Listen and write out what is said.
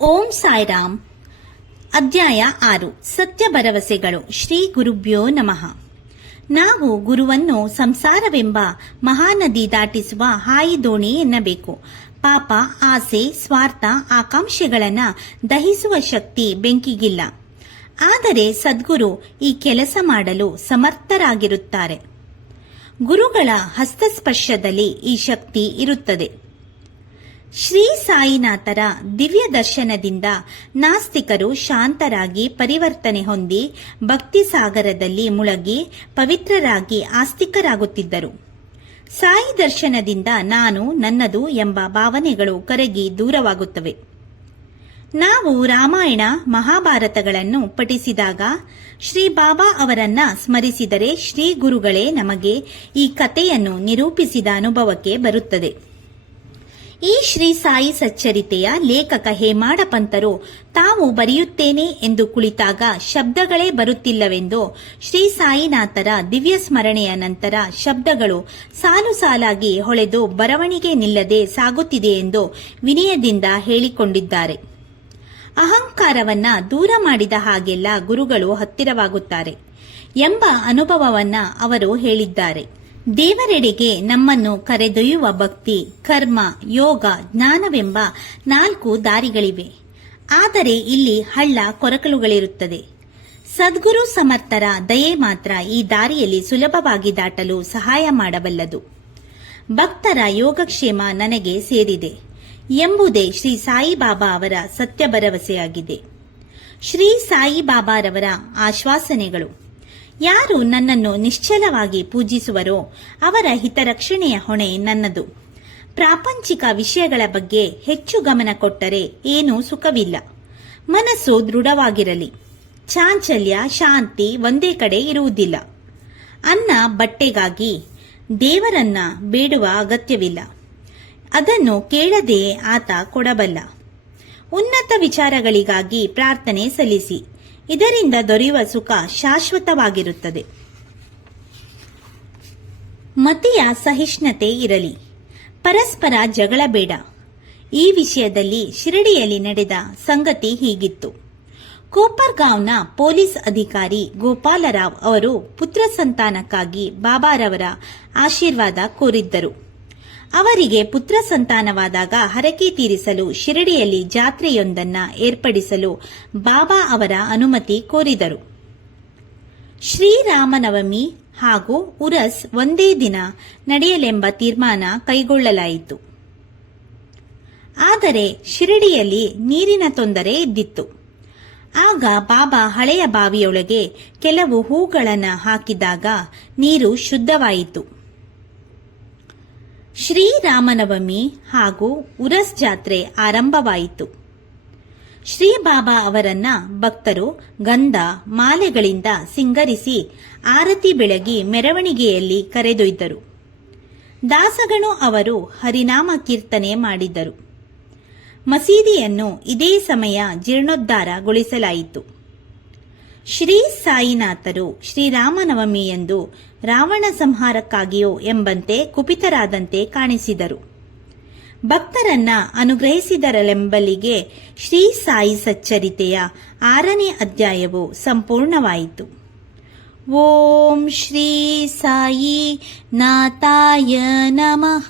ಓಂ ಸಾಯಿರಾಮ್. ಅಧ್ಯಾಯ 6. ಸತ್ಯ ಭರವಸೆಗಳು. ಶ್ರೀ ಗುರುಭ್ಯೋ ನಮಃ. ನಾವು ಗುರುವನ್ನು ಸಂಸಾರವೆಂಬ ಮಹಾನದಿ ದಾಟಿಸುವ ಹಾಯಿ ದೋಣಿ ಎನ್ನಬೇಕು. ಪಾಪ, ಆಸೆ, ಸ್ವಾರ್ಥ, ಆಕಾಂಕ್ಷೆಗಳನ್ನು ದಹಿಸುವ ಶಕ್ತಿ ಬೆಂಕಿಗಿಲ್ಲ. ಆದರೆ ಸದ್ಗುರು ಈ ಕೆಲಸ ಮಾಡಲು ಸಮರ್ಥರಾಗಿರುತ್ತಾರೆ. ಗುರುಗಳ ಹಸ್ತಸ್ಪರ್ಶದಲ್ಲಿ ಈ ಶಕ್ತಿ ಇರುತ್ತದೆ. ಶ್ರೀ ಸಾಯಿನಾಥರ ದಿವ್ಯ ದರ್ಶನದಿಂದ ನಾಸ್ತಿಕರು ಶಾಂತರಾಗಿ ಪರಿವರ್ತನೆ ಹೊಂದಿ ಭಕ್ತಿ ಸಾಗರದಲ್ಲಿ ಮುಳುಗಿ ಪವಿತ್ರರಾಗಿ ಆಸ್ತಿಕರಾಗುತ್ತಿದ್ದರು. ಸಾಯಿ ದರ್ಶನದಿಂದ ನಾನು, ನನ್ನದು ಎಂಬ ಭಾವನೆಗಳು ಕರಗಿ ದೂರವಾಗುತ್ತವೆ. ನಾವು ರಾಮಾಯಣ, ಮಹಾಭಾರತಗಳನ್ನು ಪಠಿಸಿದಾಗ ಶ್ರೀ ಬಾಬಾ ಅವರನ್ನ ಸ್ಮರಿಸಿದರೆ ಶ್ರೀ ಗುರುಗಳೇ ನಮಗೆ ಈ ಕಥೆಯನ್ನು ನಿರೂಪಿಸಿದ ಅನುಭವಕ್ಕೆ ಬರುತ್ತದೆ. ಈ ಶ್ರೀ ಸಾಯಿ ಸಚ್ಚರಿತೆಯ ಲೇಖಕ ಹೇಮಾಡ ಪಂತರು ತಾವು ಬರೆಯುತ್ತೇನೆ ಎಂದು ಕುಳಿತಾಗ ಶಬ್ದಗಳೇ ಬರುತ್ತಿಲ್ಲವೆಂದು ಶ್ರೀ ಸಾಯಿನಾಥರ ದಿವ್ಯ ಸ್ಮರಣೆಯ ನಂತರ ಶಬ್ದಗಳು ಸಾಲು ಸಾಲಾಗಿ ಹೊಳೆದು ಬರವಣಿಗೆ ನಿಲ್ಲದೆ ಸಾಗುತ್ತಿದೆ ಎಂದು ವಿನಯದಿಂದ ಹೇಳಿಕೊಂಡಿದ್ದಾರೆ. ಅಹಂಕಾರವನ್ನ ದೂರ ಮಾಡಿದ ಹಾಗೆಲ್ಲ ಗುರುಗಳು ಹತ್ತಿರವಾಗುತ್ತಾರೆ ಎಂಬ ಅನುಭವವನ್ನ ಅವರು ಹೇಳಿದ್ದಾರೆ. ದೇವರೆಡೆಗೆ ನಮ್ಮನ್ನು ಕರೆದೊಯ್ಯುವ ಭಕ್ತಿ, ಕರ್ಮ, ಯೋಗ, ಜ್ಞಾನವೆಂಬ 4 ದಾರಿಗಳಿವೆ. ಆದರೆ ಇಲ್ಲಿ ಹಳ್ಳ ಕೊರಕಲುಗಳಿರುತ್ತದೆ. ಸದ್ಗುರು ಸಮರ್ಥರ ದಯೆ ಮಾತ್ರ ಈ ದಾರಿಯಲ್ಲಿ ಸುಲಭವಾಗಿ ದಾಟಲು ಸಹಾಯ ಮಾಡಬಲ್ಲದು. ಭಕ್ತರ ಯೋಗಕ್ಷೇಮ ನನಗೆ ಸೇರಿದೆ ಎಂಬುದೇ ಶ್ರೀ ಸಾಯಿಬಾಬಾ ಅವರ ಸತ್ಯ ಭರವಸೆಯಾಗಿದೆ. ಶ್ರೀ ಸಾಯಿಬಾಬಾರವರ ಆಶ್ವಾಸನೆಗಳು. ಯಾರು ನನ್ನನ್ನು ನಿಶ್ಚಲವಾಗಿ ಪೂಜಿಸುವರೋ ಅವರ ಹಿತರಕ್ಷಣೆಯ ಹೊಣೆ ನನ್ನದು. ಪ್ರಾಪಂಚಿಕ ವಿಷಯಗಳ ಬಗ್ಗೆ ಹೆಚ್ಚು ಗಮನ ಕೊಟ್ಟರೆ ಏನೂ ಸುಖವಿಲ್ಲ. ಮನಸ್ಸು ದೃಢವಾಗಿರಲಿ. ಚಾಂಚಲ್ಯ, ಶಾಂತಿ ಒಂದೇ ಕಡೆ ಇರುವುದಿಲ್ಲ. ಅನ್ನ, ಬಟ್ಟೆಗಾಗಿ ದೇವರನ್ನ ಬೇಡುವ ಅಗತ್ಯವಿಲ್ಲ. ಅದನ್ನು ಕೇಳದೆಯೇ ಆತ ಕೊಡಬಲ್ಲ. ಉನ್ನತ ವಿಚಾರಗಳಿಗಾಗಿ ಪ್ರಾರ್ಥನೆ ಸಲ್ಲಿಸಿ. ಇದರಿಂದ ದೊರೆಯುವ ಸುಖ ಶಾಶ್ವತವಾಗಿರುತ್ತದೆ. ಮತಿಯ ಸಹಿಷ್ಣುತೆ ಇರಲಿ. ಪರಸ್ಪರ ಜಗಳ ಬೇಡ. ಈ ವಿಷಯದಲ್ಲಿ ಶಿರಡಿಯಲ್ಲಿ ನಡೆದ ಸಂಗತಿ ಹೀಗಿತ್ತು. ಕೋಪರ್ಗಾಂವ್ನ ಪೊಲೀಸ್ ಅಧಿಕಾರಿ ಗೋಪಾಲರಾವ್ ಅವರು ಪುತ್ರ ಸಂತಾನಕ್ಕಾಗಿ ಬಾಬಾರವರ ಆಶೀರ್ವಾದ ಕೋರಿದ್ದರು. ಅವರಿಗೆ ಪುತ್ರ ಸಂತಾನವಾದಾಗ ಹರಕೆ ತೀರಿಸಲು ಶಿರಡಿಯಲ್ಲಿ ಜಾತ್ರೆಯೊಂದನ್ನ ಏರ್ಪಡಿಸಲು ಬಾಬಾ ಅವರ ಅನುಮತಿ ಕೋರಿದರು. ಶ್ರೀರಾಮನವಮಿ ಹಾಗೂ ಉರಸ್ ಒಂದೇ ದಿನ ನಡೆಯಲೆಂಬ ತೀರ್ಮಾನ ಕೈಗೊಳ್ಳಲಾಯಿತು. ಆದರೆ ಶಿರಡಿಯಲ್ಲಿ ನೀರಿನ ತೊಂದರೆ ಇದ್ದಿತ್ತು. ಆಗ ಬಾಬಾ ಹಳೆಯ ಬಾವಿಯೊಳಗೆ ಕೆಲವು ಹೂಗಳನ್ನು ಹಾಕಿದಾಗ ನೀರು ಶುದ್ಧವಾಯಿತು. ಶ್ರೀರಾಮನವಮಿ ಹಾಗೂ ಉರಸ್ ಜಾತ್ರೆ ಆರಂಭವಾಯಿತು. ಶ್ರೀ ಬಾಬಾ ಅವರನ್ನ ಭಕ್ತರು ಗಂಧ, ಮಾಲೆಗಳಿಂದ ಸಿಂಗರಿಸಿ ಆರತಿ ಬೆಳಗಿ ಮೆರವಣಿಗೆಯಲ್ಲಿ ಕರೆದೊಯ್ದರು. ದಾಸಗಣು ಅವರು ಹರಿನಾಮ ಕೀರ್ತನೆ ಮಾಡಿದರು. ಮಸೀದಿಯನ್ನು ಇದೇ ಸಮಯ ಜೀರ್ಣೋದ್ಧಾರಗೊಳಿಸಲಾಯಿತು. ಶ್ರೀ ಸಾಯಿನಾಥರು ಶ್ರೀರಾಮನವಮಿಯಂದು ರಾವಣ ಸಂಹಾರಕ್ಕಾಗಿಯೋ ಎಂಬಂತೆ ಕುಪಿತರಾದಂತೆ ಕಾಣಿಸಿದರು. ಭಕ್ತರನ್ನ ಅನುಗ್ರಹಿಸಿದರೆಂಬಲಿಗೆ ಶ್ರೀ ಸಾಯಿ ಸಚ್ಚರಿತೆಯ 6ನೇ ಅಧ್ಯಾಯವು ಸಂಪೂರ್ಣವಾಯಿತು. ಓಂ ಶ್ರೀ ಸಾಯಿ ನಾಥಾಯ ನಮಃ.